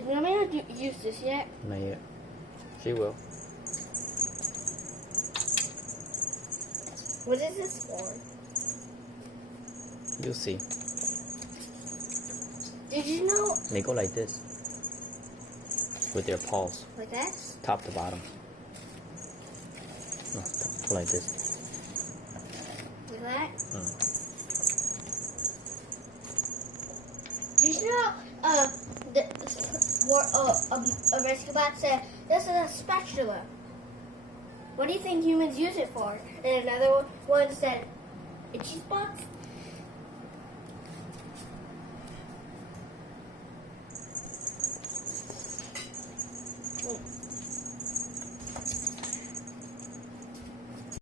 Did Mommy not use this yet? Not yet. She will. What is this for? You'll see. Did you know? They go like this. With their paws. Like that? Top to bottom. No, go like this. Like that? Mm. Did you know? A rescue bot said this is a spatula. What do you think humans use it for? And another one said a cheese box.